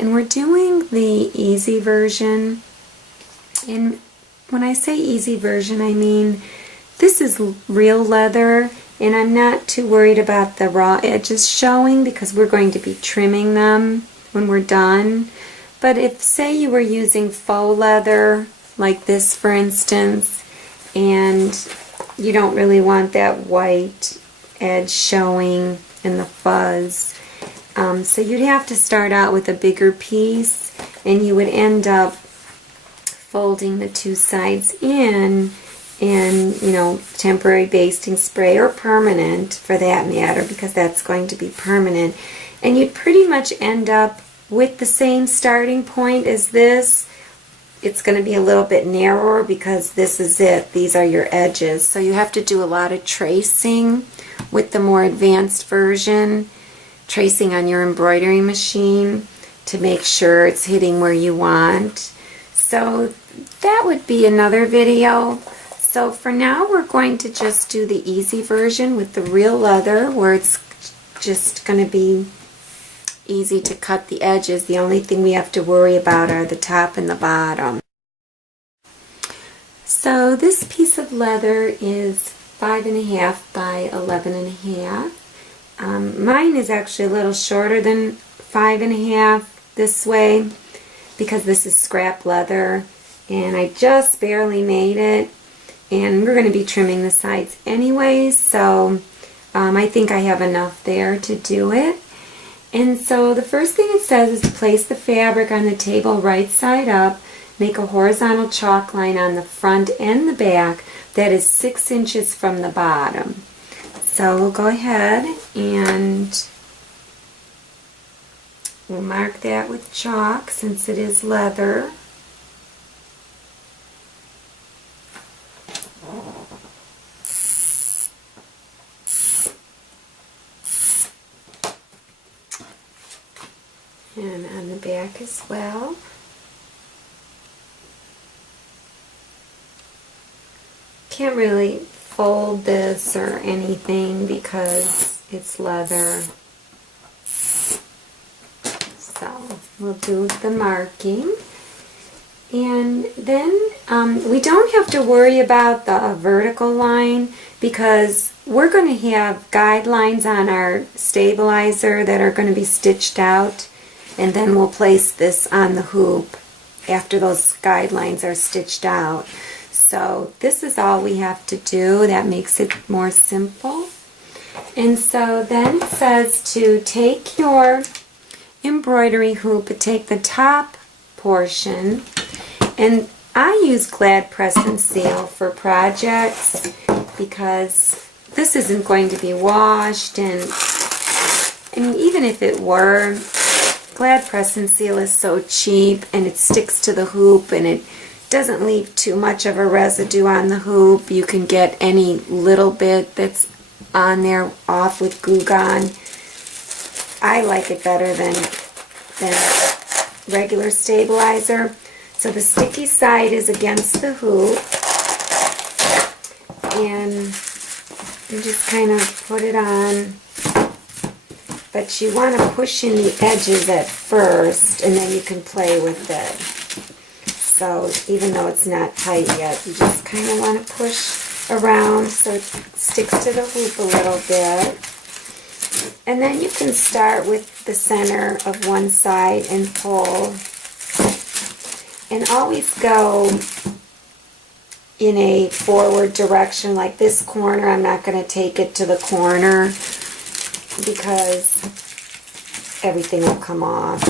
and we're doing the easy version. And when I say easy version, I mean this is real leather, and I'm not too worried about the raw edges showing because we're going to be trimming them when we're done. But if, say, you were using faux leather, like this for instance, and you don't really want that white edge showing in the fuzz, so you'd have to start out with a bigger piece, and you would end up folding the two sides in temporary basting spray, or permanent for that matter, because that's going to be permanent. And you'd pretty much end up with the same starting point as this. It's going to be a little bit narrower because this is it. These are your edges. So you have to do a lot of tracing with the more advanced version, tracing on your embroidery machine to make sure it's hitting where you want. So that would be another video. So for now we're going to just do the easy version with the real leather, where it's just going to be easy to cut the edges. The only thing we have to worry about are the top and the bottom. So this piece of leather is 5.5 by 11.5. Mine is actually a little shorter than 5.5 this way because this is scrap leather, and I just barely made it, and we're going to be trimming the sides anyways, so I think I have enough there to do it. And so the first thing it says is to place the fabric on the table right side up, make a horizontal chalk line on the front and the back that is 6 inches from the bottom. So we'll go ahead and we'll mark that with chalk since it is leather. And on the back as well. Can't really fold this or anything because it's leather. So we'll do the marking. And then we don't have to worry about the vertical line because we're going to have guidelines on our stabilizer that are going to be stitched out, and then we'll place this on the hoop after those guidelines are stitched out. So this is all we have to do. That makes it more simple. And so then it says to take your embroidery hoop and take the top portion, and I use glad press and seal for projects because this isn't going to be washed, and I mean, even if it were, glad press and seal is so cheap and it sticks to the hoop and it doesn't leave too much of a residue on the hoop. You can get any little bit that's on there off with Glue Gun. I like it better than regular stabilizer. So the sticky side is against the hoop, and you just kind of put it on, but you want to push in the edges at first and then you can play with it. So even though it's not tight yet, you just kind of want to push around so it sticks to the hoop a little bit. And then you can start with the center of one side and pull. And always go in a forward direction. Like this corner, I'm not going to take it to the corner because everything will come off.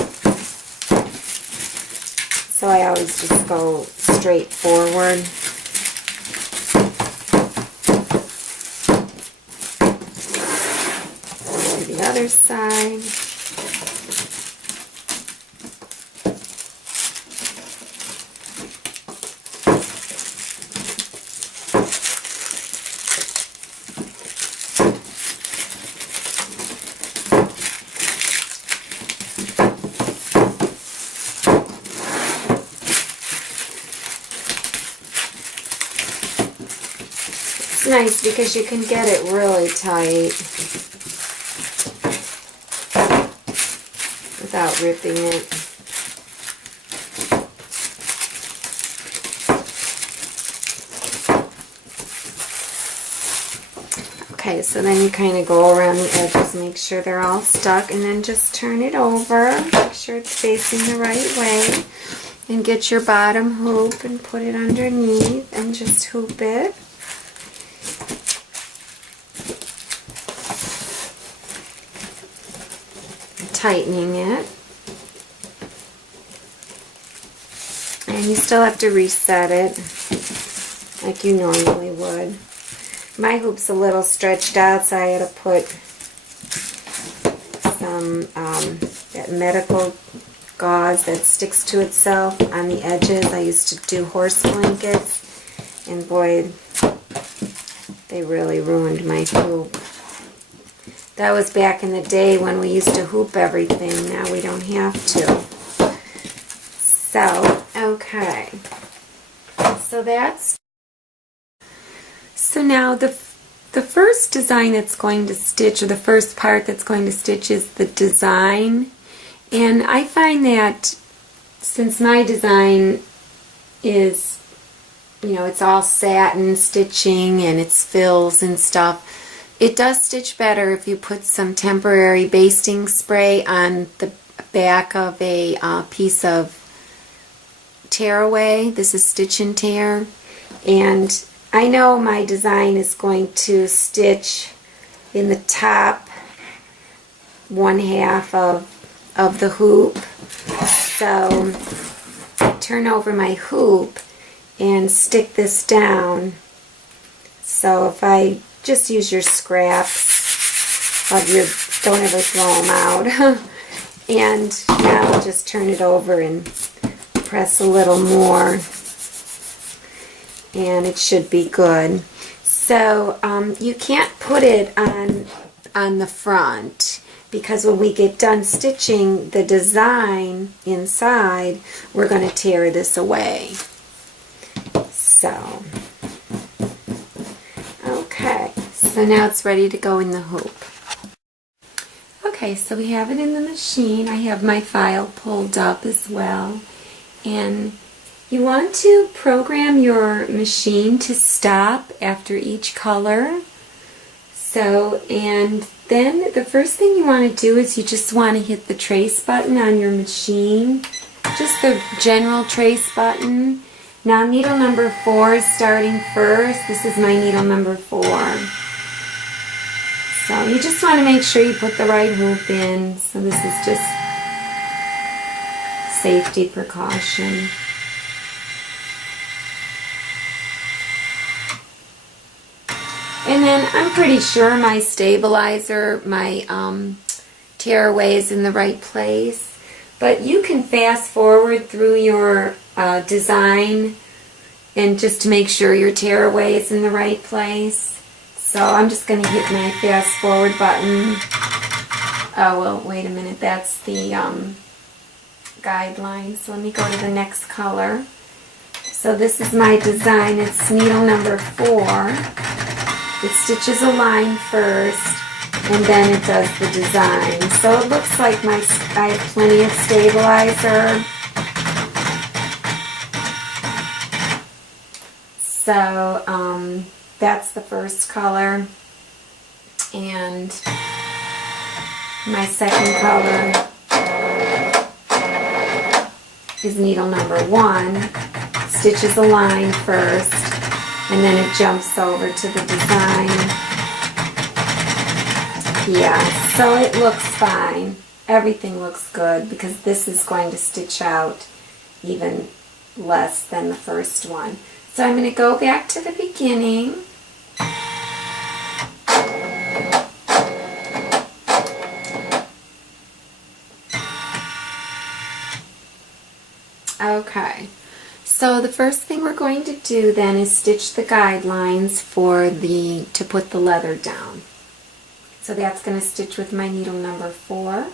So I always just go straight forward. To the other side. It's nice because you can get it really tight without ripping it. Okay, so then you kind of go around the edges, make sure they're all stuck, and then just turn it over. Make sure it's facing the right way. And get your bottom hoop and put it underneath and just hoop it. Tightening it. And you still have to reset it like you normally would. My hoop's a little stretched out, so I had to put some that medical gauze that sticks to itself on the edges. I used to do horse blankets, and boy, they really ruined my hoop. That was back in the day when we used to hoop everything. Now we don't have to. So, okay. So now the first design that's going to stitch, or the first part that's going to stitch, is the design. And I find that since my design is, you know, it's all satin stitching and it's fills and stuff, it does stitch better if you put some temporary basting spray on the back of a piece of tearaway. This is Stitch and Tear. And I know my design is going to stitch in the top one half of the hoop. So turn over my hoop and stick this down. So if I just use your scraps of your, don't ever throw them out. And now I'll just turn it over and press a little more, and it should be good. So you can't put it on the front, because when we get done stitching the design inside, we're going to tear this away. So, okay, so now it's ready to go in the hoop. Okay, so we have it in the machine. I have my file pulled up as well. And you want to program your machine to stop after each color. So, and then the first thing you want to do is you just want to hit the trace button on your machine. Just the general trace button. Now needle number 4 is starting first. This is my needle number 4. So you just want to make sure you put the right hoop in. So this is just safety precaution. And then I'm pretty sure my stabilizer, my tearaway is in the right place. But you can fast forward through your design and just to make sure your tearaway is in the right place. So I'm just going to hit my fast forward button. Oh, well, wait a minute. That's the guideline. So let me go to the next color. So this is my design. It's needle number 4. It stitches a line first, and then it does the design. So it looks like I have plenty of stabilizer. So that's the first color. And my second color is needle number 1. Stitches a line first, and then it jumps over to the design. Yeah, so it looks fine. Everything looks good because this is going to stitch out even less than the first one. So I'm going to go back to the beginning. Okay. So the first thing we're going to do then is stitch the guidelines to put the leather down. So that's going to stitch with my needle number 4.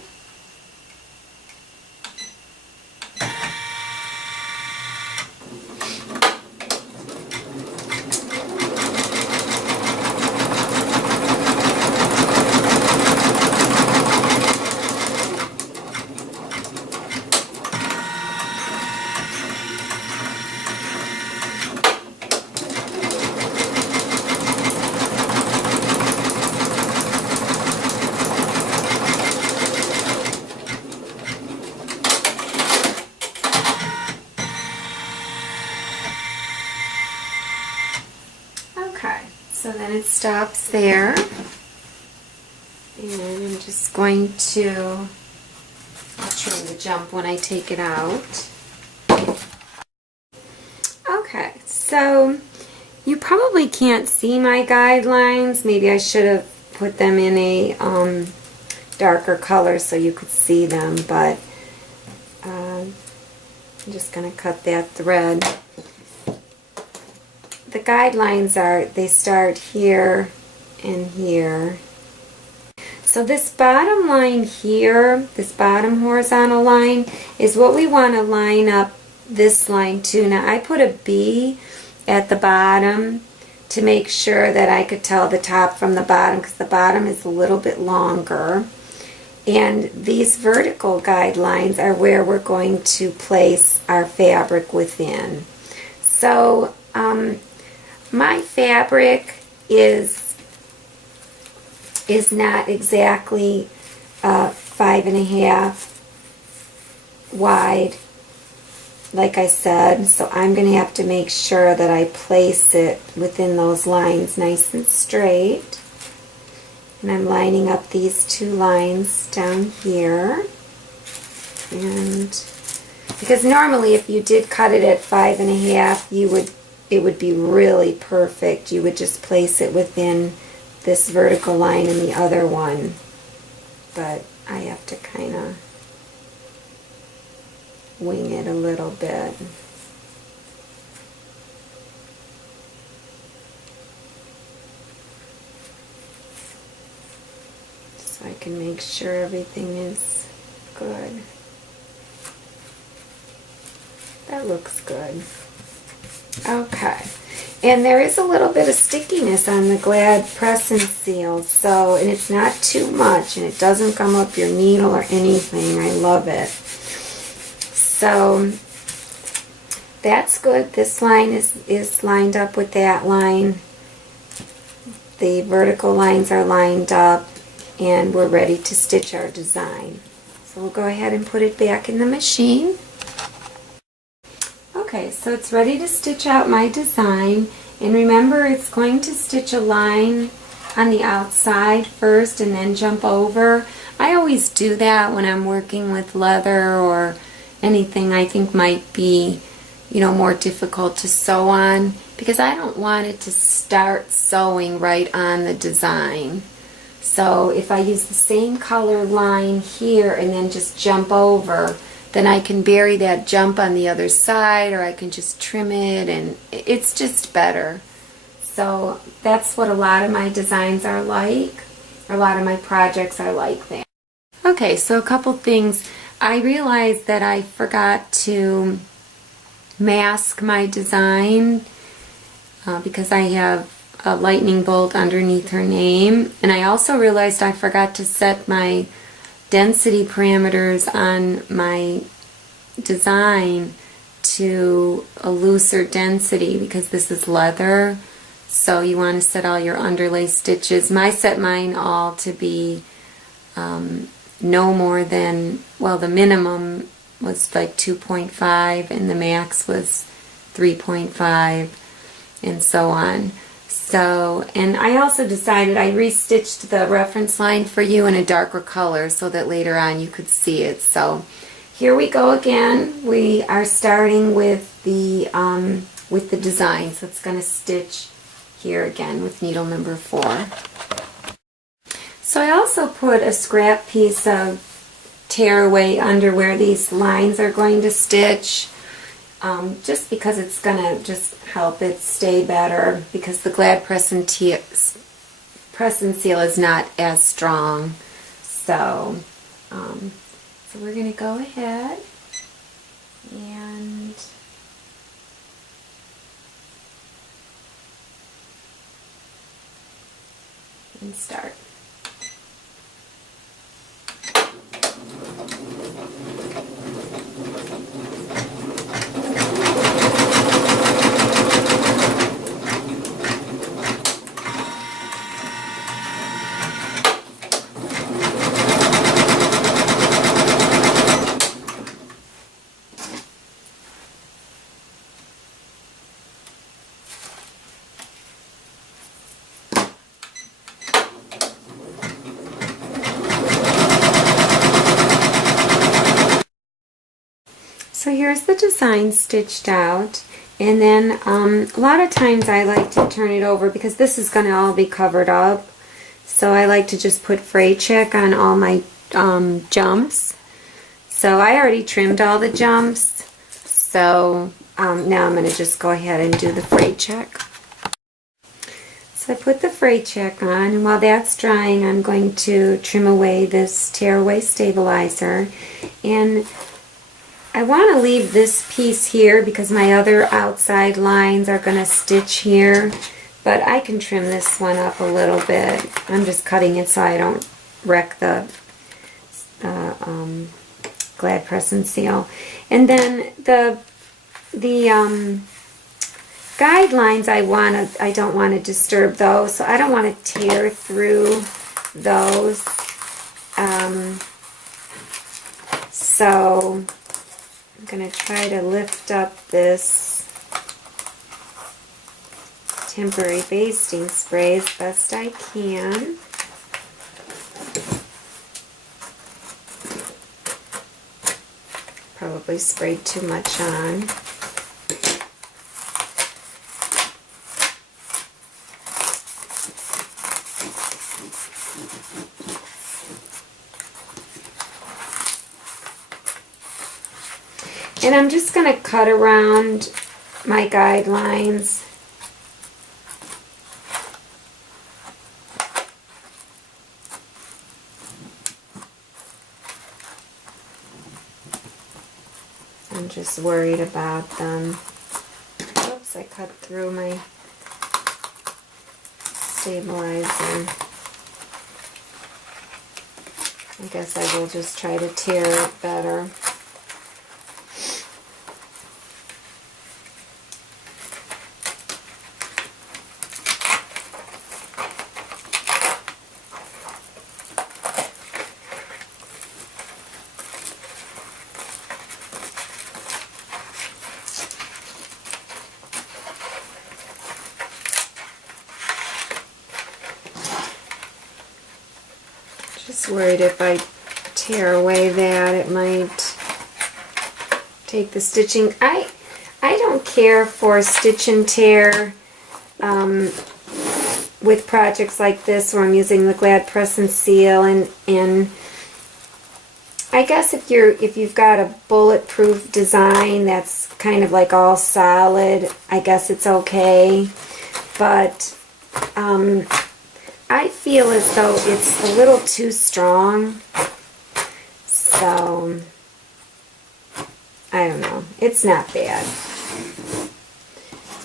stops there. And I'm just going to, I'll trim the jump when I take it out. Okay, so you probably can't see my guidelines. Maybe I should have put them in a darker color so you could see them, but I'm just going to cut that thread. The guidelines are, they start here and here. So this bottom line here, this bottom horizontal line, is what we want to line up this line to. Now I put a B at the bottom to make sure that I could tell the top from the bottom, because the bottom is a little bit longer. And these vertical guidelines are where we're going to place our fabric within. So my fabric is not exactly 5.5 wide, like I said, so I'm going to have to make sure that I place it within those lines nice and straight. And I'm lining up these two lines down here. And because normally if you did cut it at 5.5, it would be really perfect. You would just place it within this vertical line and the other one, but I have to kind of wing it a little bit. So I can make sure everything is good. That looks good. Okay. And there is a little bit of stickiness on the Glad press and seal, so, and it's not too much, and it doesn't come up your needle or anything. I love it. So that's good. This line is lined up with that line. The vertical lines are lined up, and we're ready to stitch our design. So we'll go ahead and put it back in the machine. Okay, so it's ready to stitch out my design, and remember it's going to stitch a line on the outside first and then jump over. I always do that when I'm working with leather or anything I think might be, you know, more difficult to sew on, because I don't want it to start sewing right on the design. So if I use the same color line here and then just jump over, then I can bury that jump on the other side, or I can just trim it, and it's just better. So that's what a lot of my designs are like, or a lot of my projects are like that. Okay, so a couple things. I realized that I forgot to mask my design because I have a lightning bolt underneath her name, and I also realized I forgot to set my density parameters on my design to a looser density, because this is leather, so you want to set all your underlay stitches. I set mine all to be no more than, well, the minimum was like 2.5 and the max was 3.5 and so on. So, and I also decided I restitched the reference line for you in a darker color so that later on you could see it. So here we go again. We are starting with the design. So it's going to stitch here again with needle number 4. So I also put a scrap piece of tearaway under where these lines are going to stitch. Just because it's going to just help it stay better, because the Glad press and seal is not as strong. So, so we're going to go ahead and start. So here's the design stitched out, and then a lot of times I like to turn it over because this is going to all be covered up. So I like to just put fray check on all my jumps. So I already trimmed all the jumps, so now I'm going to just go ahead and do the fray check. So I put the fray check on, and while that's drying I'm going to trim away this tearaway stabilizer. And I want to leave this piece here because my other outside lines are going to stitch here, but I can trim this one up a little bit. I'm just cutting it so I don't wreck the glad press and seal. And then the guidelines I don't want to disturb those, so I don't want to tear through those. So I'm going to try to lift up this temporary basting spray as best I can. Probably sprayed too much on. And I'm just going to cut around my guidelines. I'm just worried about them. Oops, I cut through my stabilizer. I guess I will just try to tear it better. Just worried if I tear away that it might take the stitching. I don't care for stitch and tear with projects like this where I'm using the glad press and seal, and I guess if you've got a bulletproof design that's kind of like all solid, I guess it's okay. But I feel as though it's a little too strong, so I don't know. It's not bad.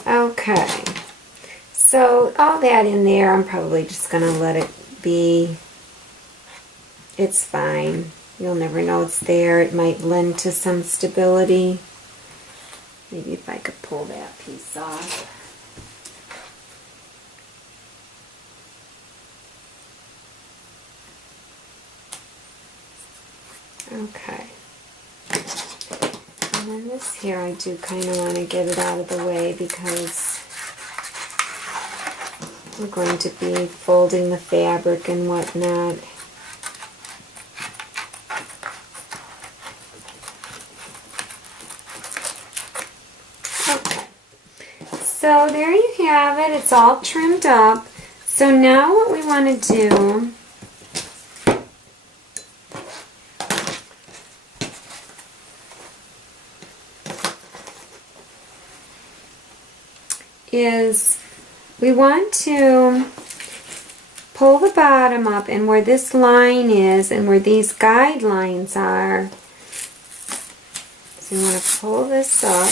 Okay, so all that in there, I'm probably just going to let it be. It's fine. You'll never know it's there. It might lend to some stability. Maybe if I could pull that piece off. Okay. And then this here, I do kind of want to get it out of the way because we're going to be folding the fabric and whatnot. Okay. So there you have it. It's all trimmed up. So now what we want to do is we want to pull the bottom up, and where this line is and where these guidelines are, so you want to pull this up.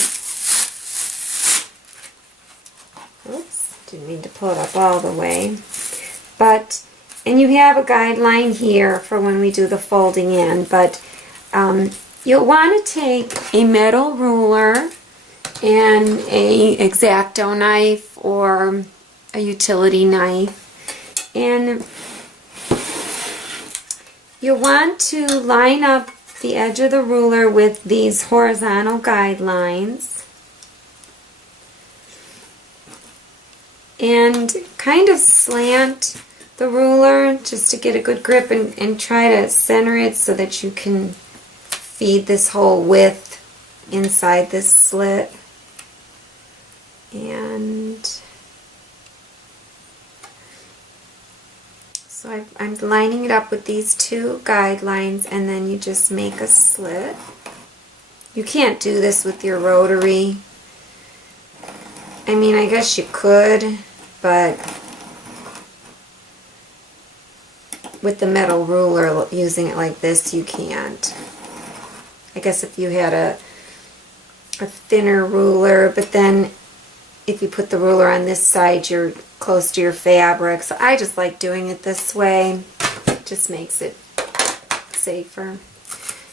Oops, didn't mean to pull it up all the way. But, and you have a guideline here for when we do the folding in, but you'll want to take a metal ruler and a X-Acto knife or a utility knife, and you'll want to line up the edge of the ruler with these horizontal guidelines and kind of slant the ruler just to get a good grip, and try to center it so that you can feed this whole width inside this slit. And so I'm lining it up with these two guidelines, and then you just make a slit. You can't do this with your rotary. I mean, I guess you could, but with the metal ruler, using it like this, you can't. I guess if you had a thinner ruler, but then if you put the ruler on this side, you're close to your fabric. So I just like doing it this way. It just makes it safer.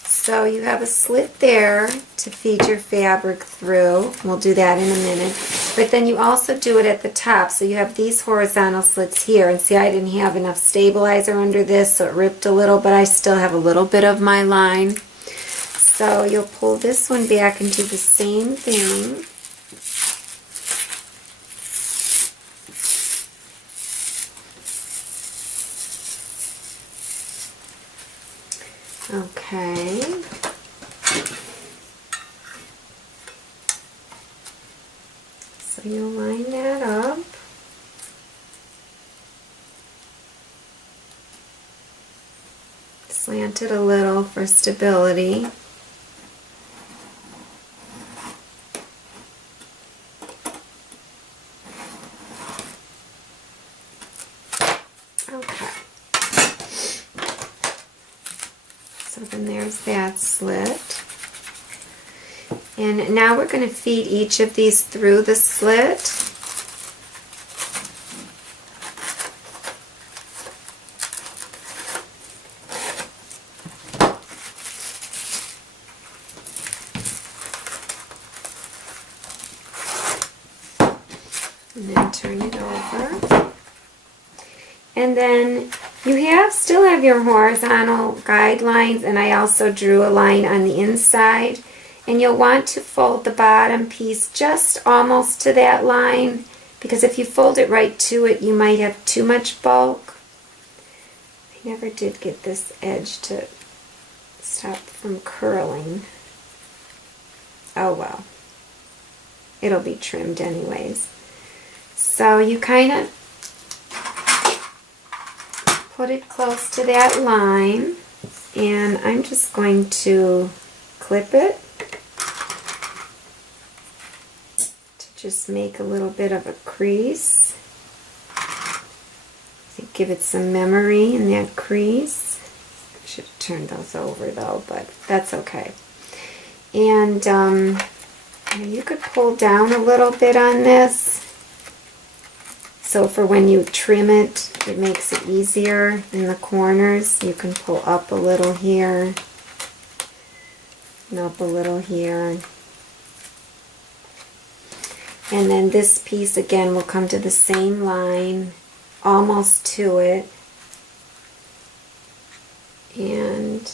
So you have a slit there to feed your fabric through. We'll do that in a minute. But then you also do it at the top. So you have these horizontal slits here. And see, I didn't have enough stabilizer under this, so it ripped a little, but I still have a little bit of my line. So you'll pull this one back and do the same thing. Okay. So you'll line that up. Slant it a little for stability. Okay. So then there's that slit. And now we're going to feed each of these through the slit. And then turn it over. And then you still have your horizontal guidelines, and I also drew a line on the inside. And you'll want to fold the bottom piece just almost to that line, because if you fold it right to it, you might have too much bulk. I never did get this edge to stop from curling. Oh well. It'll be trimmed anyways. So you kind of put it close to that line, and I'm just going to clip it to just make a little bit of a crease. To give it some memory in that crease. I should have turned those over though, but that's okay. And you could pull down a little bit on this. So for when you trim it, it makes it easier in the corners. You can pull up a little here and up a little here. And then this piece again will come to the same line, almost to it. And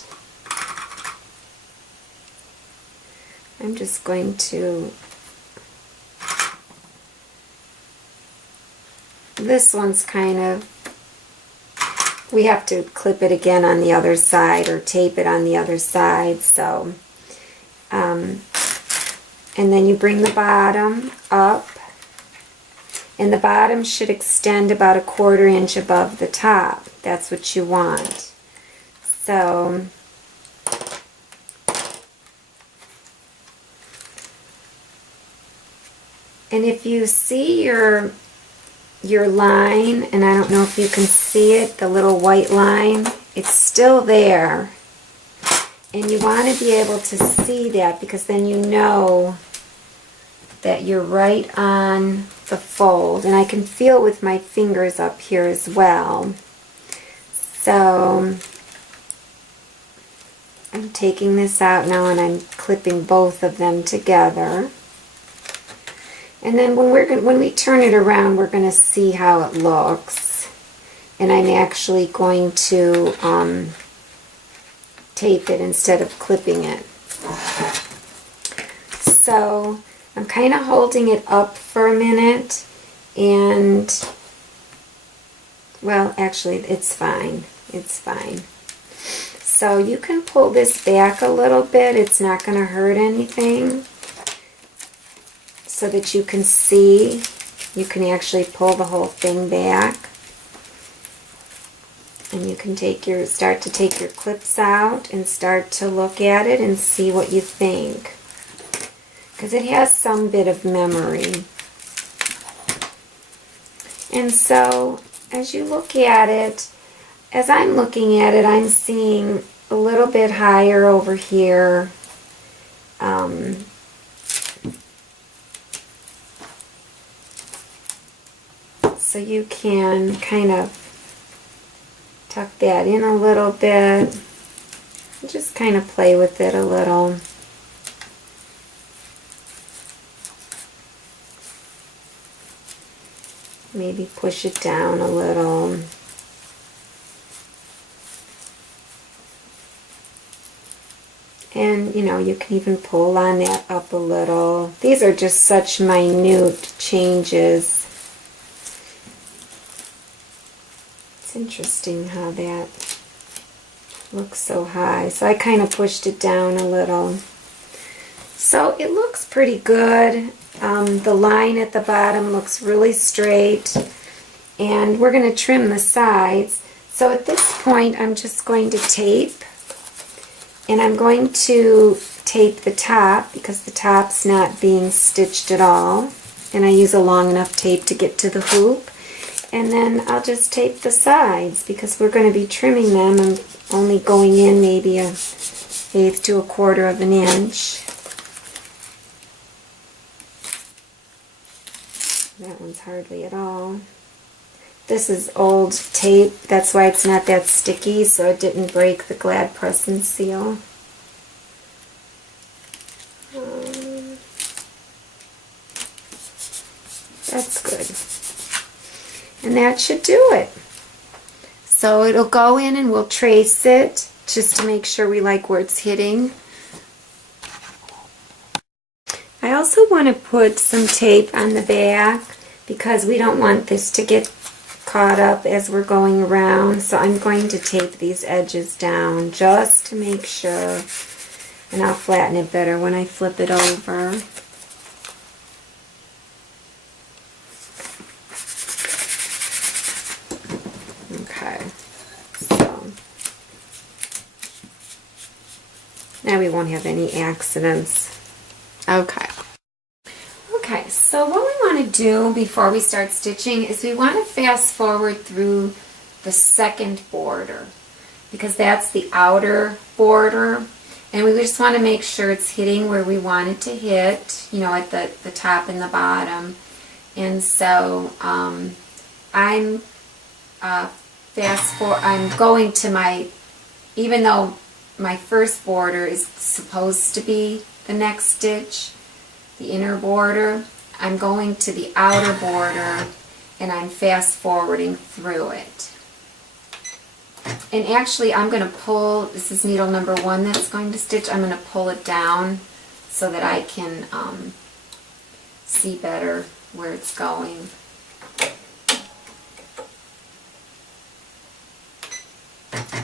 I'm just going to, this one's kind of, we have to clip it again on the other side or tape it on the other side, so and then you bring the bottom up, and the bottom should extend about 1/4 inch above the top. That's what you want. So and if you see your line, and I don't know if you can see it, the little white line, it's still there. And you want to be able to see that, because then you know that you're right on the fold. And I can feel with my fingers up here as well. So I'm taking this out now, and I'm clipping both of them together. And then when we turn it around, we're going to see how it looks. And I'm actually going to tape it instead of clipping it. So I'm kind of holding it up for a minute, and well, actually it's fine. It's fine. So you can pull this back a little bit. It's not going to hurt anything. So that you can see, you can actually pull the whole thing back. And you can start to take your clips out and start to look at it and see what you think. Because it has some bit of memory. And so, as you look at it, as I'm looking at it, I'm seeing a little bit higher over here. So you can kind of tuck that in a little bit. Just kind of play with it a little. Maybe push it down a little. And, you know, you can even pull on that up a little. These are just such minute changes. It's interesting how that looks so high. So I kind of pushed it down a little. So it looks pretty good. The line at the bottom looks really straight. And we're going to trim the sides. So at this point, I'm just going to tape. And I'm going to tape the top because the top's not being stitched at all. And I use a long enough tape to get to the hoop. And then I'll just tape the sides because we're going to be trimming them. I'm only going in maybe 1/8 to 1/4 of an inch. That one's hardly at all. This is old tape, that's why it's not that sticky, so it didn't break the Glad press and seal. That's good. And that should do it. So it'll go in and we'll trace it just to make sure we like where it's hitting. I also want to put some tape on the back because we don't want this to get caught up as we're going around. So I'm going to tape these edges down just to make sure. And I'll flatten it better when I flip it over. Okay. So now we won't have any accidents. Okay. Okay, so what we want to do before we start stitching is we want to fast forward through the second border because that's the outer border, and we just want to make sure it's hitting where we want it to hit, you know, at the top and the bottom. And so I'm going to my, even though my first border is supposed to be the next stitch, the inner border, I'm going to the outer border and I'm fast forwarding through it. And actually I'm going to pull, this is needle number 1 that's going to stitch, I'm going to pull it down so that I can see better where it's going.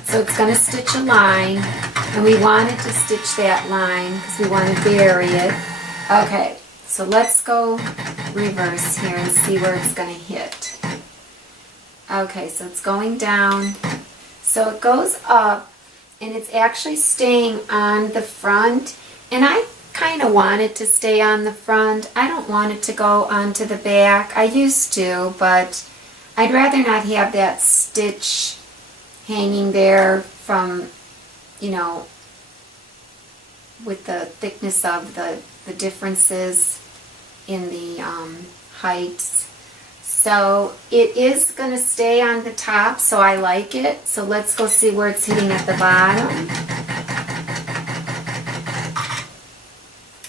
So it's going to stitch a line, and we wanted to stitch that line because we want to bury it. Okay, so let's go reverse here and see where it's going to hit. Okay, so it's going down. So it goes up, and it's actually staying on the front, and I kind of want it to stay on the front. I don't want it to go onto the back. I used to, but I'd rather not have that stitch hanging there from, you know, with the thickness of the differences in the heights. So it is going to stay on the top, so I like it. So let's go see where it's hitting at the bottom.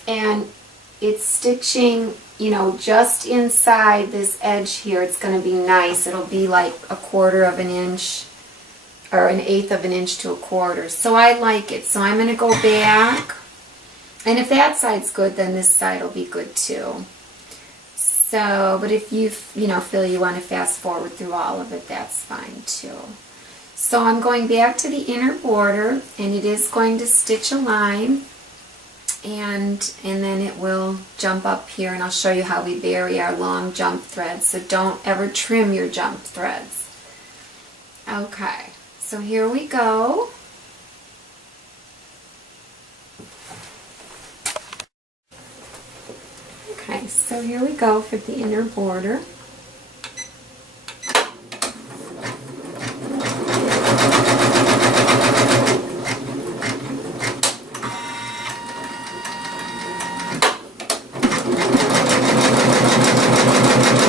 And it's stitching, you know, just inside this edge here. It's going to be nice. It'll be like 1/4 of an inch or 1/8 of an inch to 1/4. So I like it. So I'm going to go back. And if that side's good, then this side will be good too. So, but if you know, feel you want to fast forward through all of it, that's fine too. So I'm going back to the inner border, and it is going to stitch a line, and then it will jump up here, and I'll show you how we bury our long jump threads. So don't ever trim your jump threads. Okay, so here we go. Okay, so here we go for the inner border.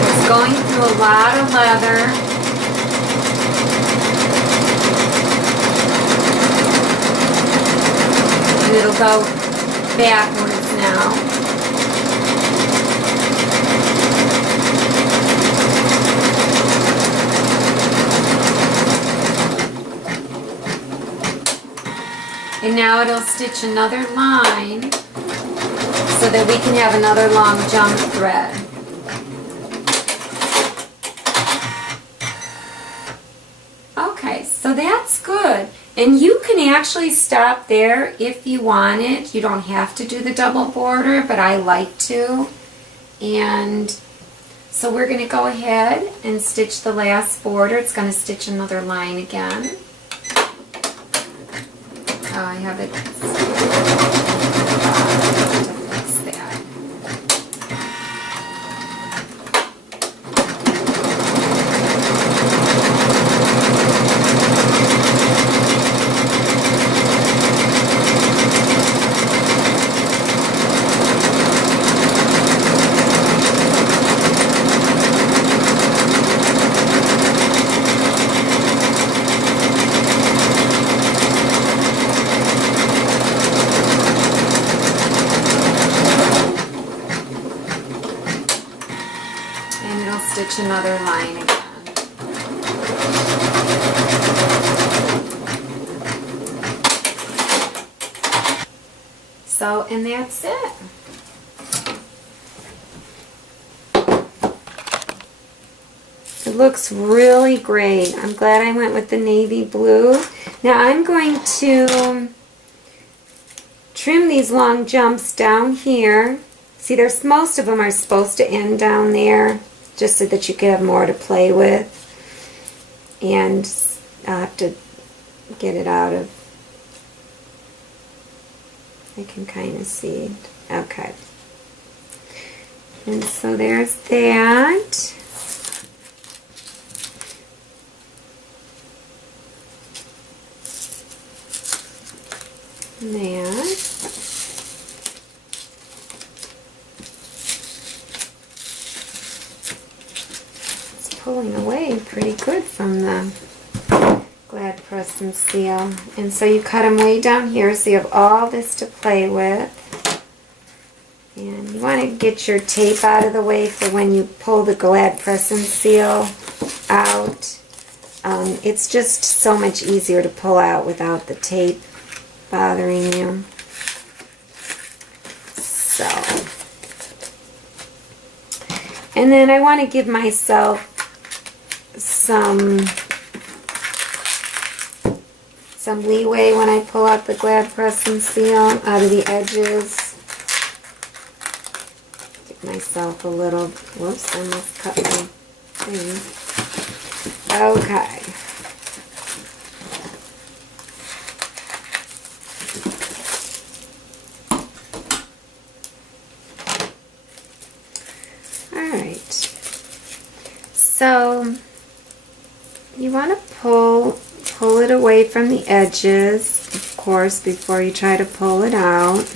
It's going through a lot of leather. And it'll go backwards now. And now it'll stitch another line so that we can have another long jump thread. Okay, so that's good. And you can actually stop there if you want it. You don't have to do the double border, but I like to. And so we're going to go ahead and stitch the last border. It's going to stitch another line again. Oh, I have it. Fix that. Stitch another line again. So, and that's it. It looks really great. I'm glad I went with the navy blue. Now I'm going to trim these long jumps down here. See, there's most of them are supposed to end down there, just so that you can have more to play with. And I'll have to get it out of, I can kind of see it. Okay. And so there's that. And that. Pulling away pretty good from the glad press and seal. And so you cut them way down here so you have all this to play with. And you want to get your tape out of the way for when you pull the glad press and seal out. It's just so much easier to pull out without the tape bothering you. So, and then I want to give myself some leeway when I pull out the glad press and seal out of the edges. Give myself a little, whoops, I must cut my thing. Okay. Alright. So you want to pull it away from the edges, of course, before you try to pull it out.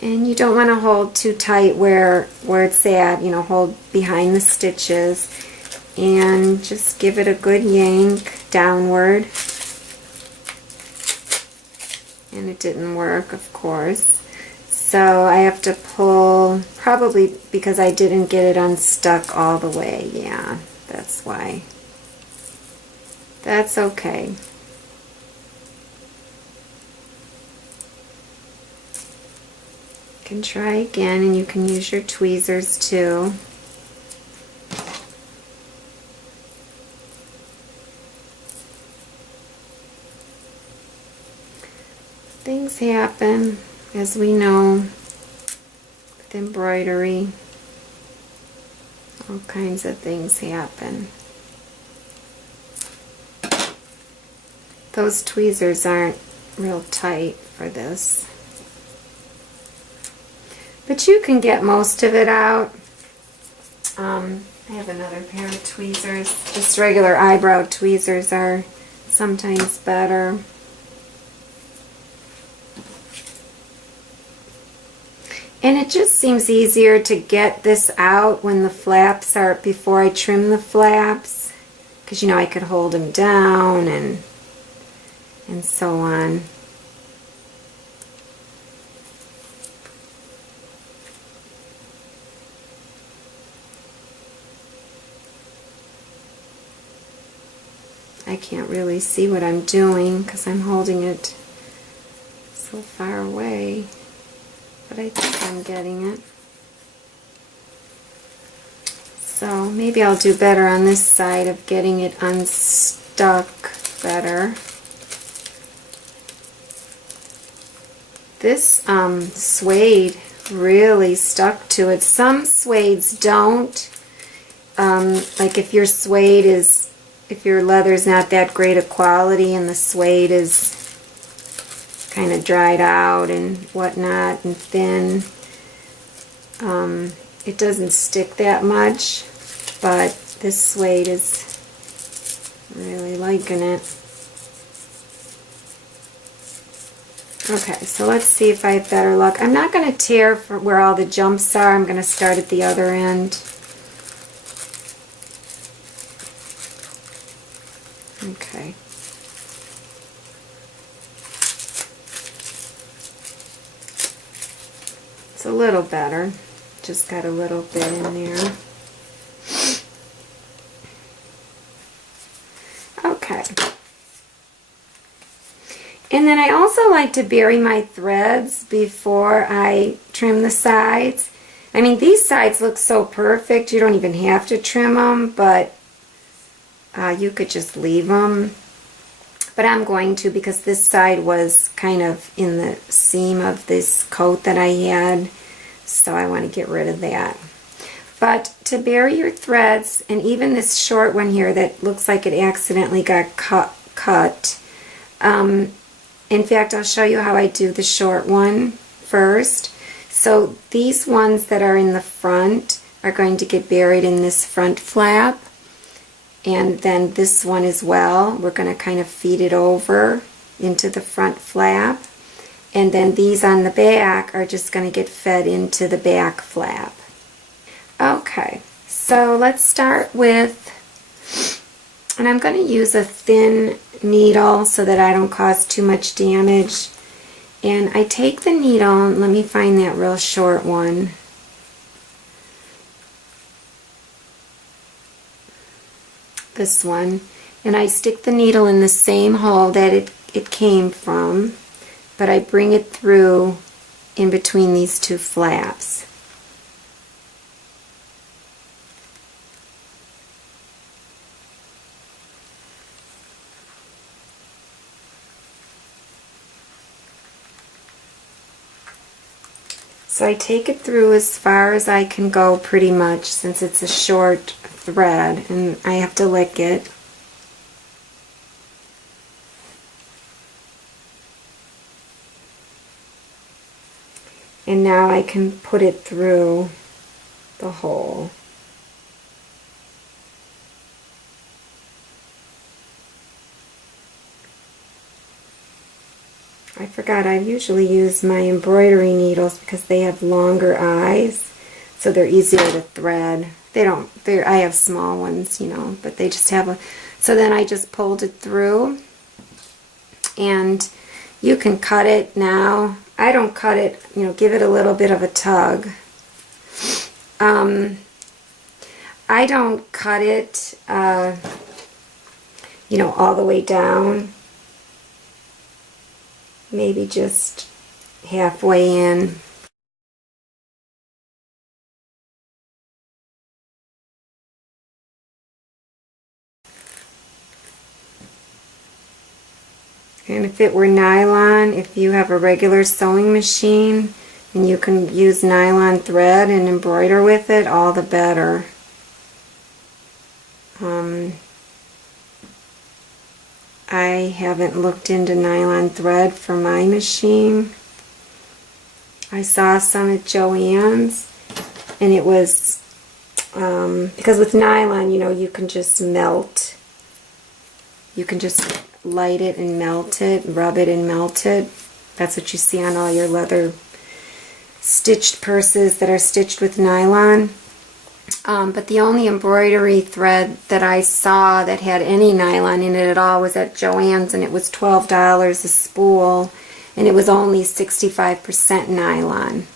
And you don't want to hold too tight where it's at, you know, hold behind the stitches. And just give it a good yank downward. And it didn't work, of course. So I have to pull, probably because I didn't get it unstuck all the way. Yeah, that's why. That's okay. You can try again, and you can use your tweezers too. things happen, as we know, with embroidery. All kinds of things happen. Those tweezers aren't real tight for this. But you can get most of it out. I have another pair of tweezers. Just regular eyebrow tweezers are sometimes better. And it just seems easier to get this out when the flaps are, before I trim the flaps. Because, you know, I could hold them down and so on. I can't really see what I'm doing because I'm holding it so far away, but I think I'm getting it. So maybe I'll do better on this side of getting it unstuck better. This suede really stuck to it. Some suedes don't. Like if your suede is, if your leather's not that great a quality and the suede is kind of dried out and whatnot and thin, it doesn't stick that much, but this suede is really liking it. Okay, so let's see if I have better luck. I'm not going to tear for where all the jumps are. I'm going to start at the other end. Okay. It's a little better. Just got a little bit in there. Okay. And then I also like to bury my threads before I trim the sides. I mean, these sides look so perfect, you don't even have to trim them, but you could just leave them. But I'm going to, because this side was kind of in the seam of this coat that I had, so I want to get rid of that. But to bury your threads, and even this short one here that looks like it accidentally got cut. In fact, I'll show you how I do the short one first. So these ones that are in the front are going to get buried in this front flap. And then this one as well, we're going to kind of feed it over into the front flap. And then these on the back are just going to get fed into the back flap. Okay, so let's start with, and I'm going to use a thin needle so that I don't cause too much damage. And I take the needle, and let me find that real short one. This one, and I stick the needle in the same hole that it came from, but I bring it through in between these two flaps. So I take it through as far as I can go pretty much, since it's a short thread and I have to lick it. And now I can put it through the hole. I forgot, I usually use my embroidery needles because they have longer eyes, so they're easier to thread. I have small ones, you know, but they just have a, so then I just pulled it through, and you can cut it now. I don't cut it, you know, give it a little bit of a tug. I don't cut it, you know, all the way down. Maybe just halfway in. And if it were nylon, if you have a regular sewing machine and you can use nylon thread and embroider with it, all the better. I haven't looked into nylon thread for my machine. I saw some at Joann's, and it was, because with nylon, you know, you can just melt. You can just light it and melt it, rub it and melt it. That's what you see on all your leather stitched purses that are stitched with nylon. But the only embroidery thread that I saw that had any nylon in it at all was at Joann's, and it was $12 a spool, and it was only 65% nylon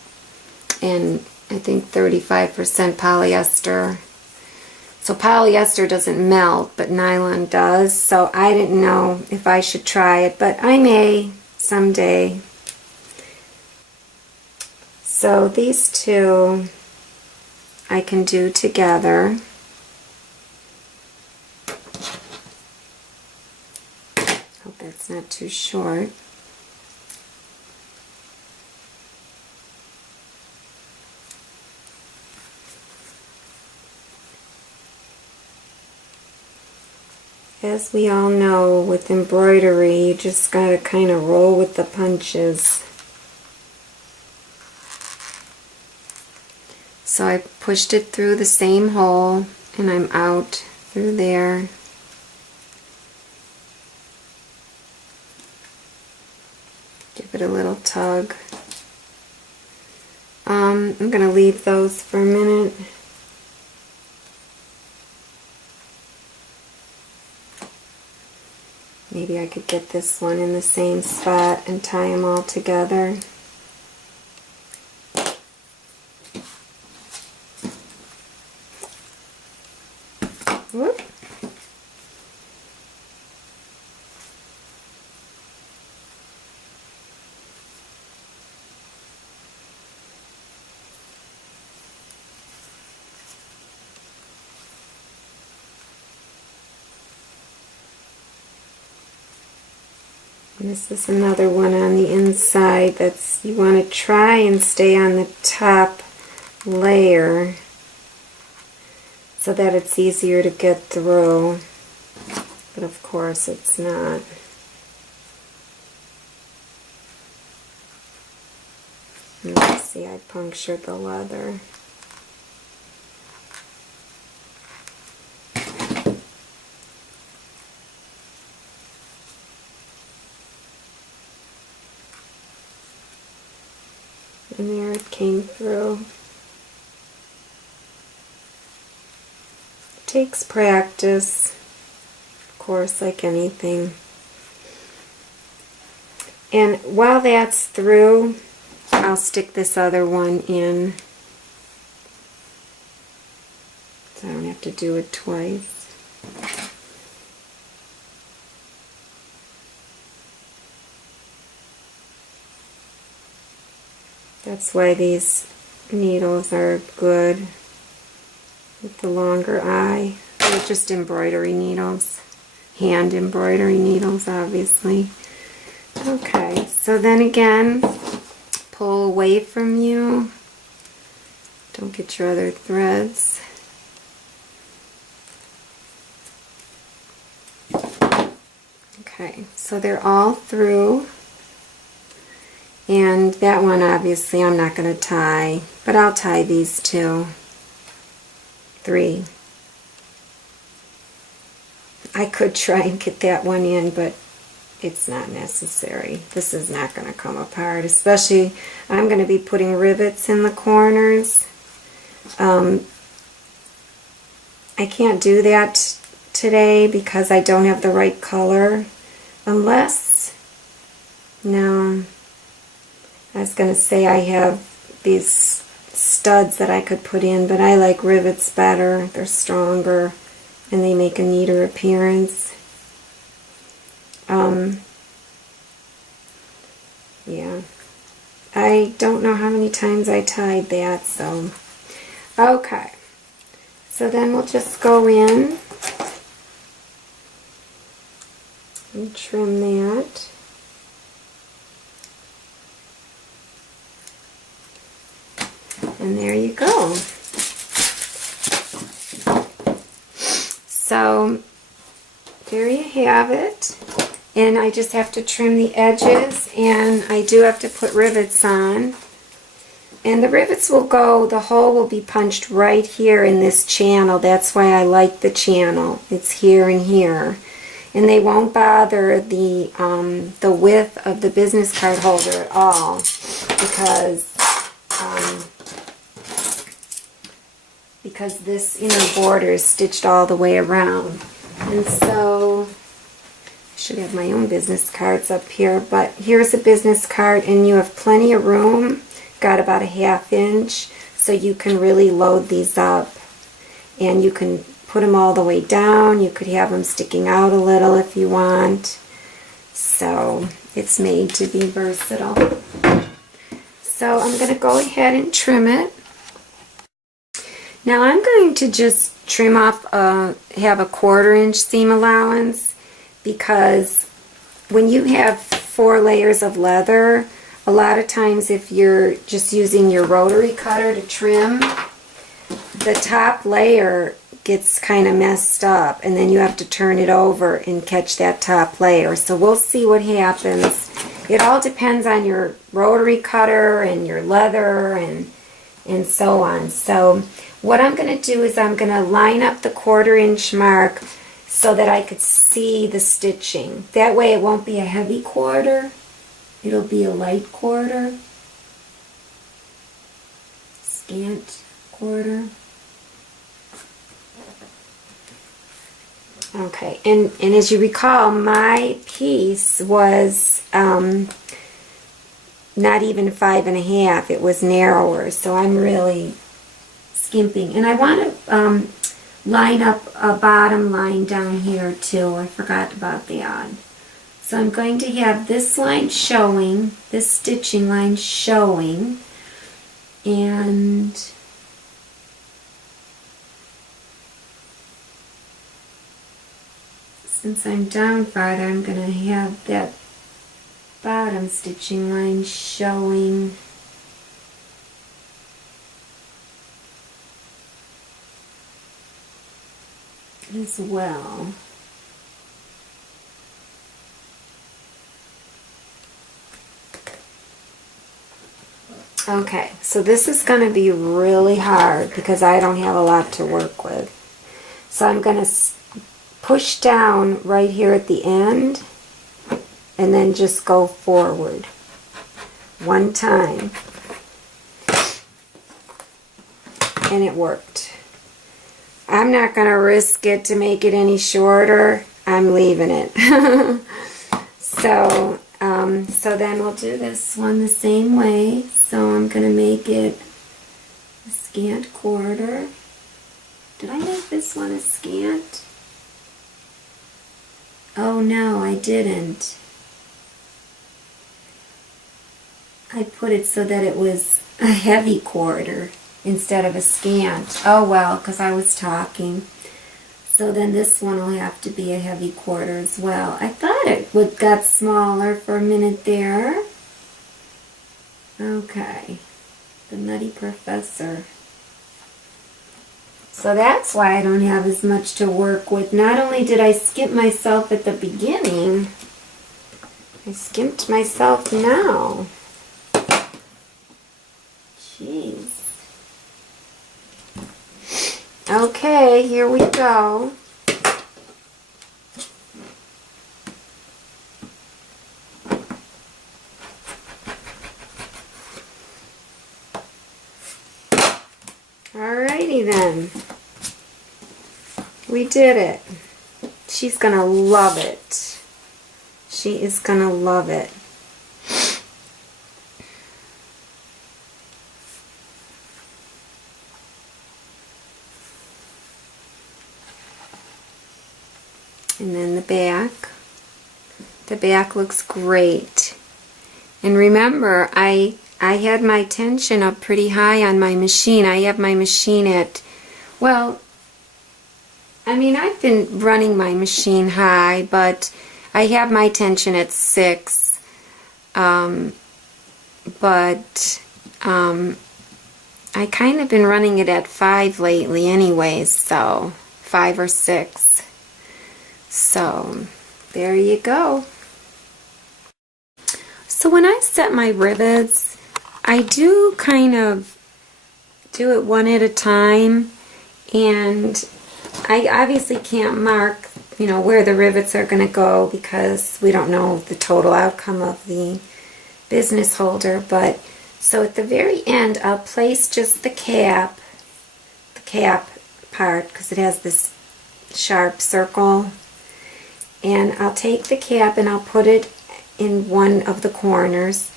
and I think 35% polyester. So polyester doesn't melt, but nylon does, so I didn't know if I should try it, but I may someday. So these two I can do together. Hope that's not too short. As we all know, with embroidery, you just gotta kind of roll with the punches. So I pushed it through the same hole, and I'm out through there. Give it a little tug. I'm going to leave those for a minute. Maybe I could get this one in the same spot and tie them all together. Whoop. And this is another one on the inside that's, you want to try and stay on the top layer so that it's easier to get through, but of course it's not. Let's see, I punctured the leather. And there it came through. It takes practice, of course, like anything. And while that's through, I'll stick this other one in, so I don't have to do it twice. That's why these needles are good with the longer eye. They're just embroidery needles, hand embroidery needles, obviously. Okay, so then again, pull away from you. Don't get your other threads. Okay, so they're all through. And that one, obviously, I'm not going to tie, but I'll tie these two. 3. I could try and get that one in, but it's not necessary. This is not going to come apart, especially I'm going to be putting rivets in the corners. I can't do that today because I don't have the right color, unless, no, I was going to say I have these studs that I could put in, but I like rivets better. They're stronger and they make a neater appearance. Yeah. I don't know how many times I tied that, so. Okay. So then we'll just go in and trim that. And there you go. So there you have it. And I just have to trim the edges, and I do have to put rivets on. And the rivets will go, the hole will be punched right here in this channel. That's why I like the channel. It's here and here. And they won't bother the width of the business card holder at all, because this inner border is stitched all the way around. And so I should have my own business cards up here, but here's a business card, and you have plenty of room. Got about a 1/2 inch, so you can really load these up, and you can put them all the way down. You could have them sticking out a little if you want. So it's made to be versatile. So I'm going to go ahead and trim it. Now I'm going to just trim off, have a 1/4 inch seam allowance, because when you have 4 layers of leather, a lot of times if you're just using your rotary cutter to trim, the top layer gets kind of messed up, and then you have to turn it over and catch that top layer. So we'll see what happens. It all depends on your rotary cutter and your leather and so on. So what I'm going to do is I'm going to line up the 1/4 inch mark so that I could see the stitching. That way it won't be a heavy quarter. It'll be a light quarter, scant quarter. Okay, and as you recall, my piece was not even 5 1/2. It was narrower, so I'm really skimping. And I want to line up a bottom line down here too. I forgot about that. So I'm going to have this line showing, this stitching line showing, and since I'm down farther, I'm going to have that bottom stitching line showing as well. Okay, so this is going to be really hard because I don't have a lot to work with. So I'm going to push down right here at the end and then just go forward one time. And it worked. I'm not going to risk it to make it any shorter. I'm leaving it. So then we'll do this one the same way. So I'm going to make it a scant quarter. Did I make this one a scant? Oh no, I didn't. I put it so that it was a heavy quarter instead of a scant. Oh well, because I was talking. So then this one will have to be a heavy quarter as well. I thought it got smaller for a minute there. Okay, the Nutty Professor. So that's why I don't have as much to work with. Not only did I skimp myself at the beginning, I skimped myself now. Jeez. Okay, here we go. Alrighty then. We did it. She's gonna love it. She is gonna love it. And then the back. The back looks great. And remember, I had my tension up pretty high on my machine. I have my machine at, well, I mean, I've been running my machine high, but I have my tension at 6. I kind of been running it at 5 lately anyways, so 5 or 6. So there you go. So when I set my rivets, I do kind of do it one at a time, and I obviously can't mark, you know, where the rivets are going to go because we don't know the total outcome of the business holder. But so at the very end, I'll place just the cap part, because it has this sharp circle, and I'll take the cap and I'll put it in one of the corners,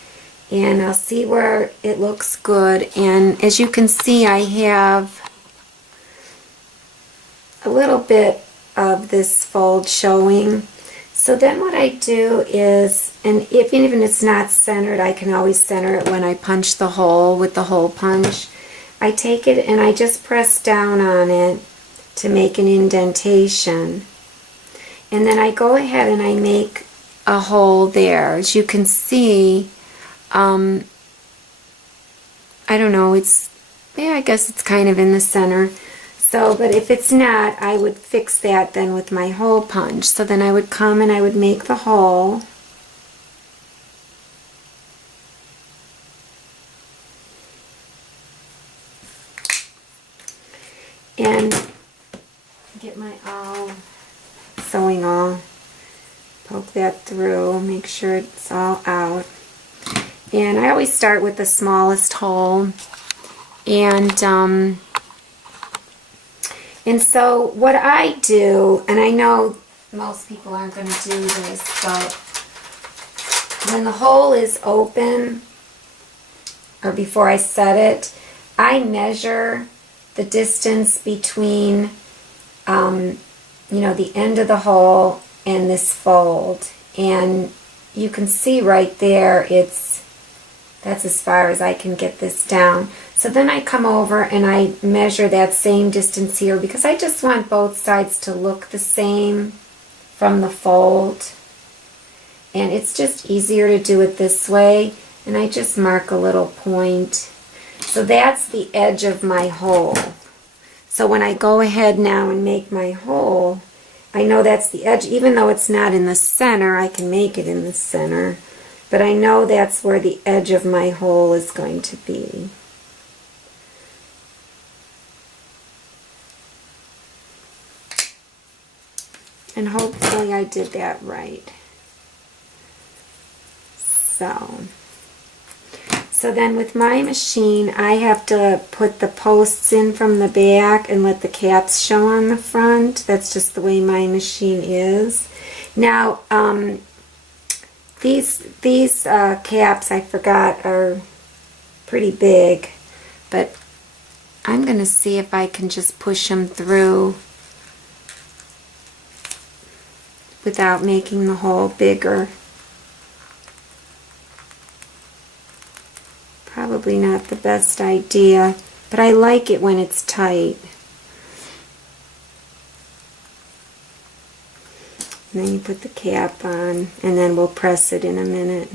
and I'll see where it looks good. And as you can see, I have a little bit of this fold showing. So then what I do is, and even if it's not centered, I can always center it when I punch the hole with the hole punch. I take it and I just press down on it to make an indentation. And then I go ahead and I make a hole there. As you can see, I don't know, it's, yeah, I guess it's kind of in the center. So, but if it's not, I would fix that then with my hole punch. So then I would come and I would make the hole. And get my sewing awl, poke that through, make sure it's all out. And I always start with the smallest hole. And so what I do, and I know most people aren't going to do this, but when the hole is open, or before I set it, I measure the distance between, you know, the end of the hole and this fold. And you can see right there, that's as far as I can get this down. So then I come over and I measure that same distance here, because I just want both sides to look the same from the fold. And it's just easier to do it this way. And I just mark a little point. So that's the edge of my hole. So when I go ahead now and make my hole, I know that's the edge. Even though it's not in the center, I can make it in the center. But I know that's where the edge of my hole is going to be. And hopefully I did that right. So then with my machine, I have to put the posts in from the back and let the caps show on the front. That's just the way my machine is. Now, these caps, I forgot, are pretty big, but I'm going to see if I can just push them through without making the hole bigger. Probably not the best idea, but I like it when it's tight. And then you put the cap on, and then we'll press it in a minute.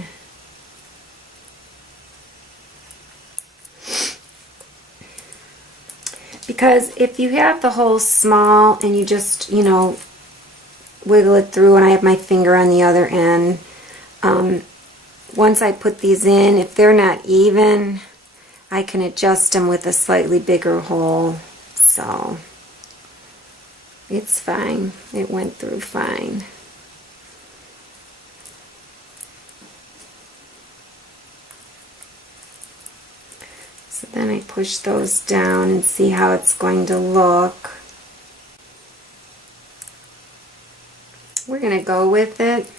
Because if you have the hole small and you just, you know, wiggle it through, and I have my finger on the other end, once I put these in, if they're not even, I can adjust them with a slightly bigger hole. So it's fine. It went through fine. So then I push those down and see how it's going to look. We're going to go with it.